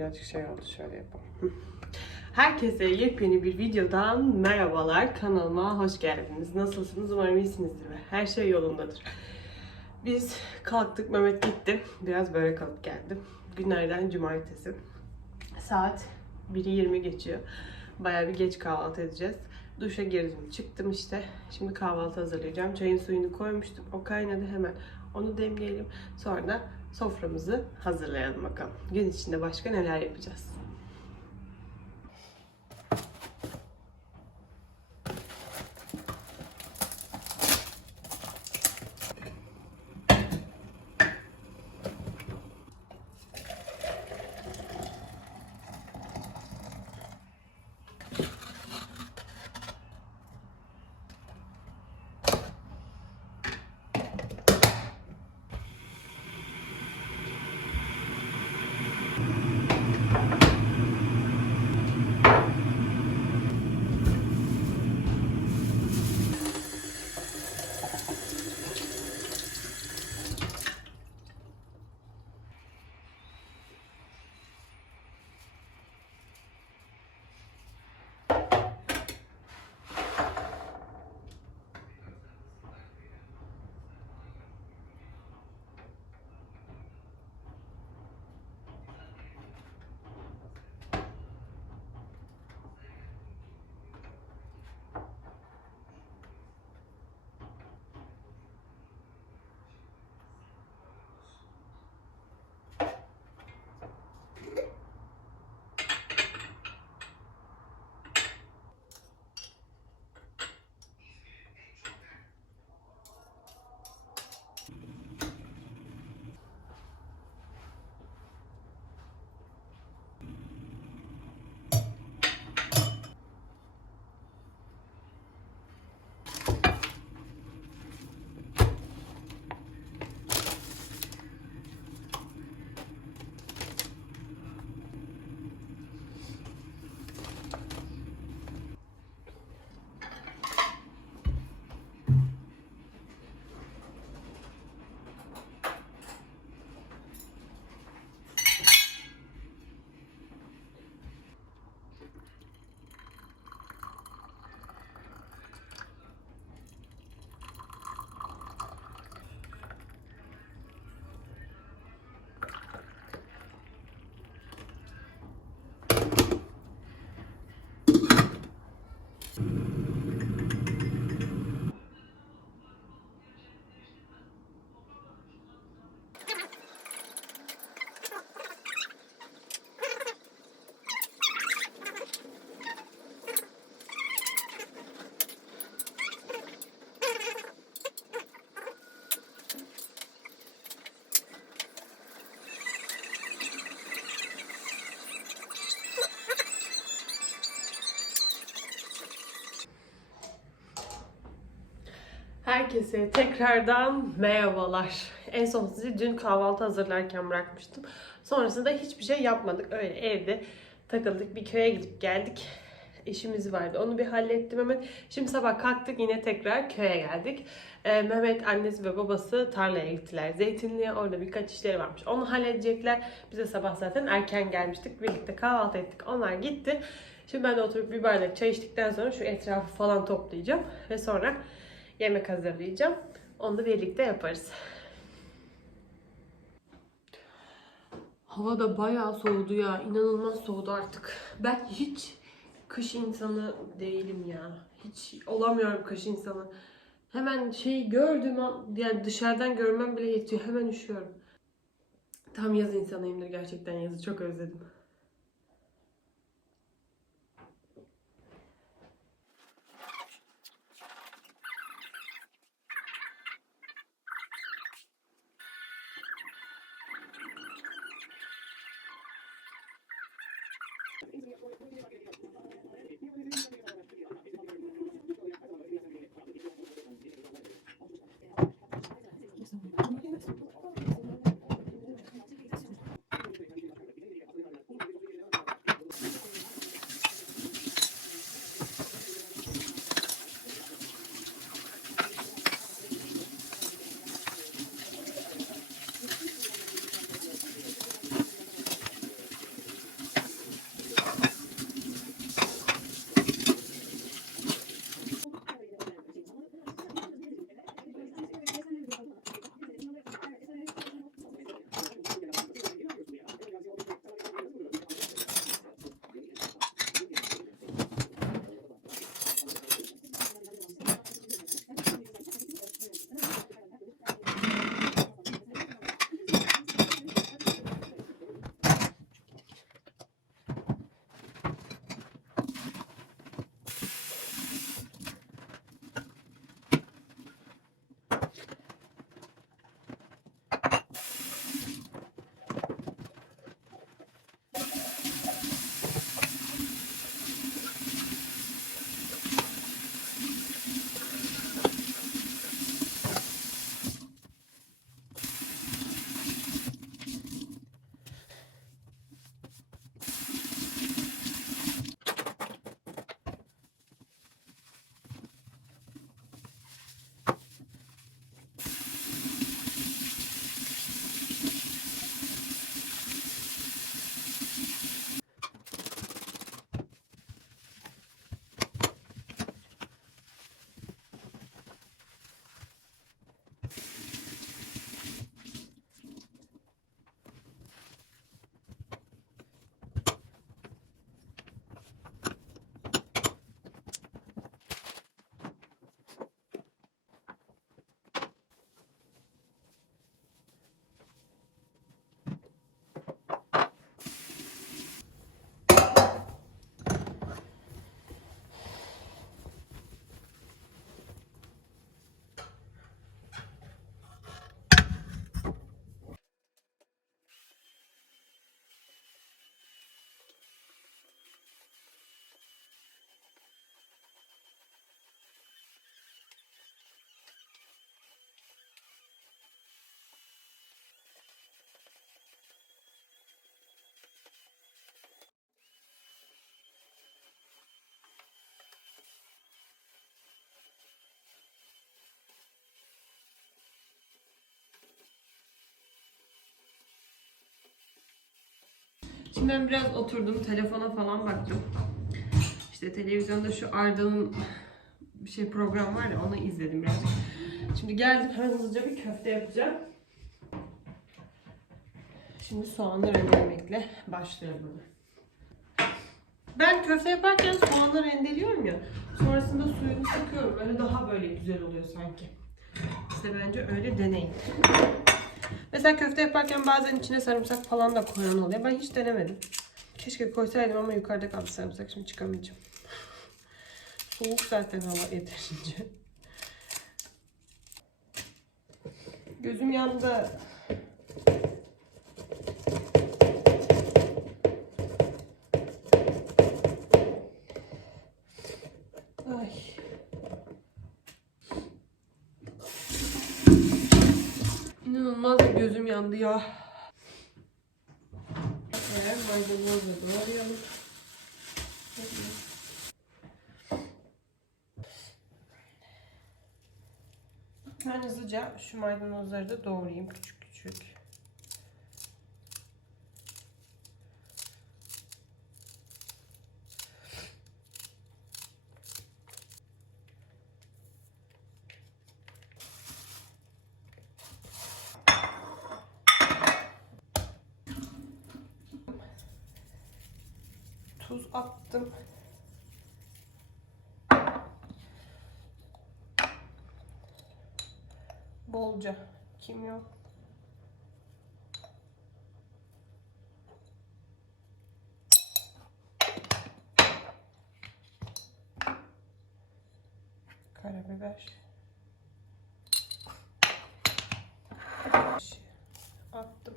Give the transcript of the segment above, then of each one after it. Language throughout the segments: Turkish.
Birazcık şey oldu şöyle yapalım. Herkese yepyeni bir videodan merhabalar. Kanalıma hoş geldiniz. Nasılsınız? Umarım iyisinizdir ve her şey yolundadır. Biz kalktık, Mehmet gitti. Biraz börek alıp geldi. Günlerden cumartesi. Saat 1'i 20 geçiyor. Bayağı bir geç kahvaltı edeceğiz. Duşa girdim, çıktım işte. Şimdi kahvaltı hazırlayacağım. Çayın suyunu koymuştum. O kaynadı hemen. Onu demleyelim. Sonra soframızı hazırlayalım bakalım. Gün içinde başka neler yapacağız. Herkese tekrardan merhabalar. En son sizi dün kahvaltı hazırlarken bırakmıştım. Sonrasında hiçbir şey yapmadık. Öyle evde takıldık. Bir köye gidip geldik. İşimiz vardı. Onu bir hallettim hemen. Şimdi sabah kalktık yine tekrar köye geldik. Ee, Mehmet annesi ve babası tarlaya gittiler. Zeytinliğe orada birkaç işleri varmış. Onu halledecekler. Biz de sabah zaten erken gelmiştik. Birlikte kahvaltı ettik. Onlar gitti. Şimdi ben de oturup bir bardak çay içtikten sonra şu etrafı falan toplayacağım. Ve sonra yemek hazırlayacağım. Onu da birlikte yaparız. Hava da bayağı soğudu ya. İnanılmaz soğudu artık. Ben hiç kış insanı değilim ya. Hiç olamıyorum kış insanı. Hemen şey gördüğüm an yani dışarıdan görmem bile yetiyor. Hemen üşüyorum. Tam yaz insanıyımdır gerçekten yazı çok özledim. this. Şimdi ben biraz oturdum, telefona falan baktım. İşte televizyonda şu Arda'nın bir şey program var ya onu izledim birazcık. Şimdi geldim hemen hızlıca bir köfte yapacağım. Şimdi soğanı rendelemekle ona. Ben köfte yaparken soğanı rendeliyorum ya. Sonrasında suyunu sıkıyorum. Öyle daha böyle güzel oluyor sanki. Size bence öyle deneyin. Mesela köfte yaparken bazen içine sarımsak falan da koyan oluyor. Ben hiç denemedim. Keşke koysaydım ama yukarıda kaldı sarımsak. Şimdi çıkamayacağım. Soğuk zaten hava yeterince. Gözüm yandı. Ay. İnanılmaz bir gözüm yandı ya. Eğer maydanozla doğrayalım. Ben hızlıca şu maydanozları da doğrayayım küçük küçük. Tuz attım. Bolca kimyon. Karabiber. Attım.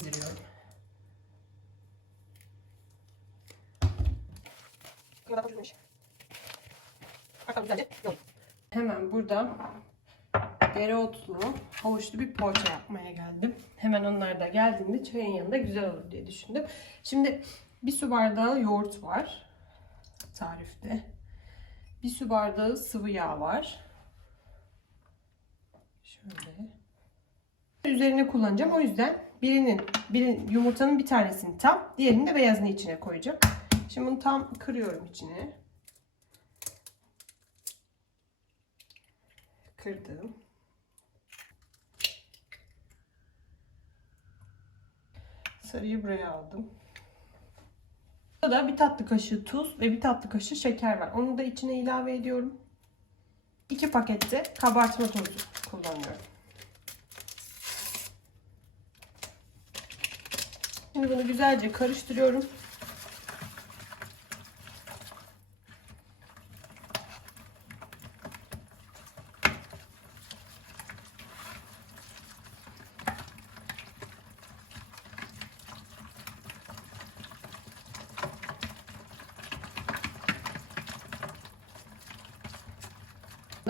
Giriyorum. Hemen burada dereotlu, havuçlu bir poğaça yapmaya geldim. Hemen onlar da geldiğinde çayın yanında güzel olur diye düşündüm. Şimdi bir su bardağı yoğurt var tarifte. Bir su bardağı sıvı yağ var. Şöyle. Üzerine kullanacağım. O yüzden birinin, birinin yumurtanın bir tanesini tam, diğerini de beyazını içine koyacağım. Şimdi bunu tam kırıyorum içine. Kırdım. Sarıyı buraya aldım. Burada bir tatlı kaşığı tuz ve bir tatlı kaşığı şeker var. Onu da içine ilave ediyorum. İki pakette kabartma tozu kullanıyorum. Şimdi bunu güzelce karıştırıyorum.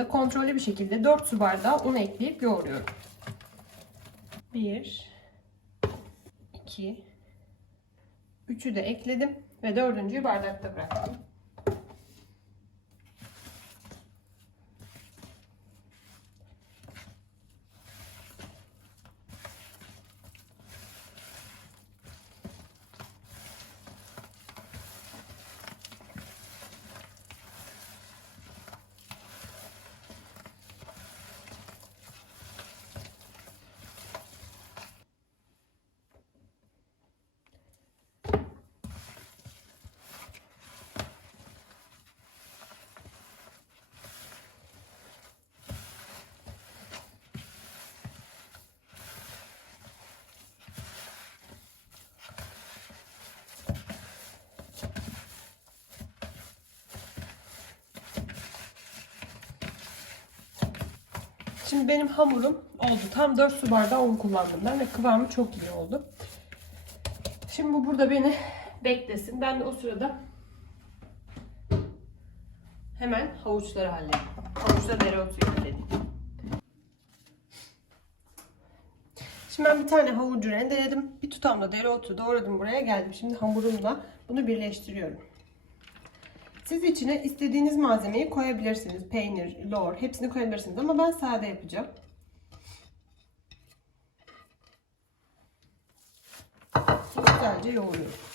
Kontrollü bir şekilde 4 su bardağı un ekleyip yoğuruyorum. 1 2 3'ü de ekledim ve dördüncüyü bardakta bıraktım. Şimdi benim hamurum oldu. Tam 4 su bardağı un kullandım ben ve kıvamı çok iyi oldu. Şimdi bu burada beni beklesin. Ben de o sırada hemen havuçları halledeyim. Havuçla dereotu ekledim. Şimdi ben bir tane havucu rendeledim. Bir tutamda dereotu doğradım buraya geldim. Şimdi hamurumla bunu birleştiriyorum. Siz içine istediğiniz malzemeyi koyabilirsiniz. Peynir, lor hepsini koyabilirsiniz ama ben sade yapacağım. Güzelce yoğuruyorum.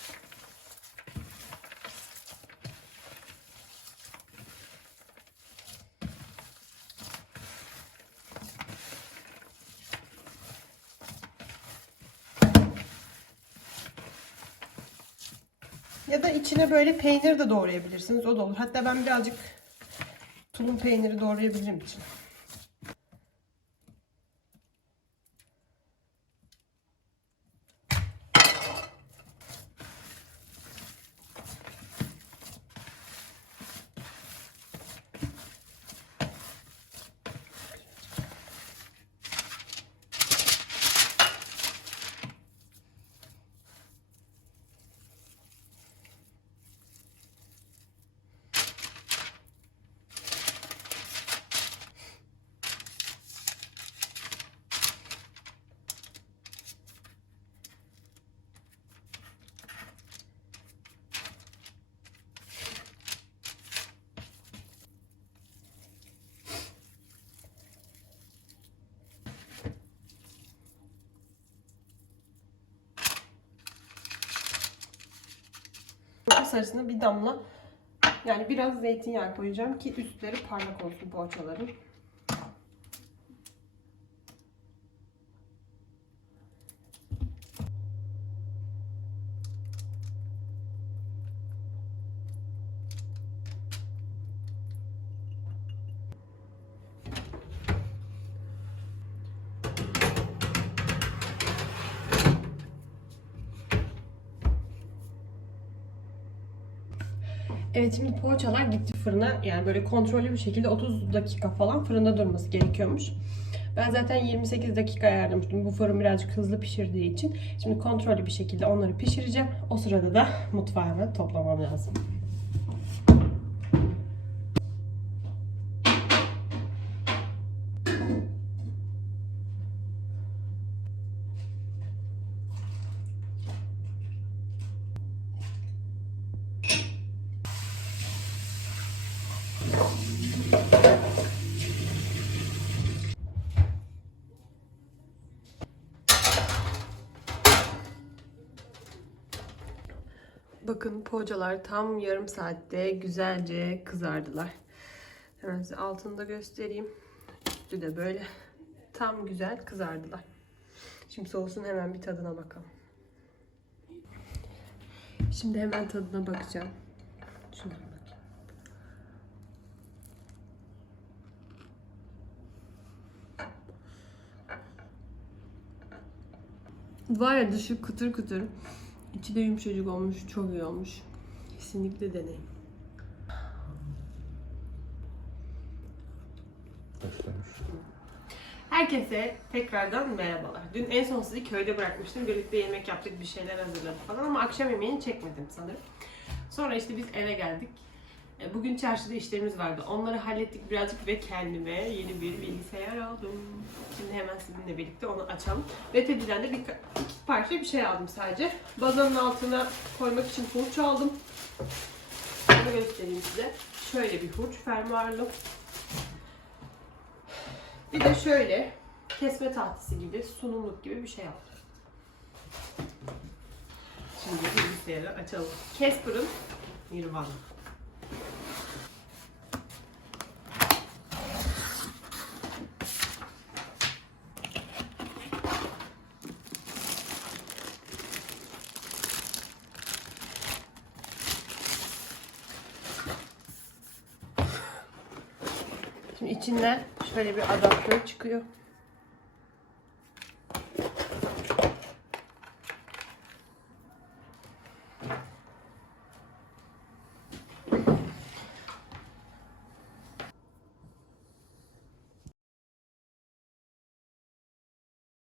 Ya da içine böyle peynir de doğrayabilirsiniz. O da olur. Hatta ben birazcık tulum peyniri doğrayabilirim için. Sarısına bir damla yani biraz zeytinyağı koyacağım ki üstleri parlak olsun poğaçaların. Evet şimdi poğaçalar gitti fırına. Yani böyle kontrollü bir şekilde 30 dakika falan fırında durması gerekiyormuş. Ben zaten 28 dakika ayarlamıştım. Bu fırın birazcık hızlı pişirdiği için. Şimdi kontrollü bir şekilde onları pişireceğim. O sırada da mutfağımı toplamam lazım. Bakın poğaçalar tam yarım saatte güzelce kızardılar. Hemen size altını da göstereyim. Üstü de böyle tam güzel kızardılar. Şimdi soğusun hemen bir tadına bakalım. Şimdi hemen tadına bakacağım. Şuna Var ya dışı kıtır kıtır. İçi de yumuşacık olmuş. Çok iyi olmuş. Kesinlikle deneyin. Başlamış. Herkese tekrardan merhabalar. Dün en son sizi köyde bırakmıştım. Birlikte yemek yaptık, bir şeyler hazırladık falan ama akşam yemeğini çekmedim sanırım. Sonra işte biz eve geldik. E, Bugün çarşıda işlerimiz vardı. Onları hallettik birazcık ve kendime yeni bir bilgisayar aldım. Şimdi hemen sizinle birlikte onu açalım. Ve Teddy'den de bir, iki parça bir şey aldım sadece. Bazanın altına koymak için hurç aldım. Bunu göstereyim size. Şöyle bir hurç fermuarlı. Bir de şöyle kesme tahtası gibi, sunumluk gibi bir şey aldım. Şimdi bilgisayarı açalım. Casper'ın Nirvana. Şimdi içinden şöyle bir adaptör çıkıyor.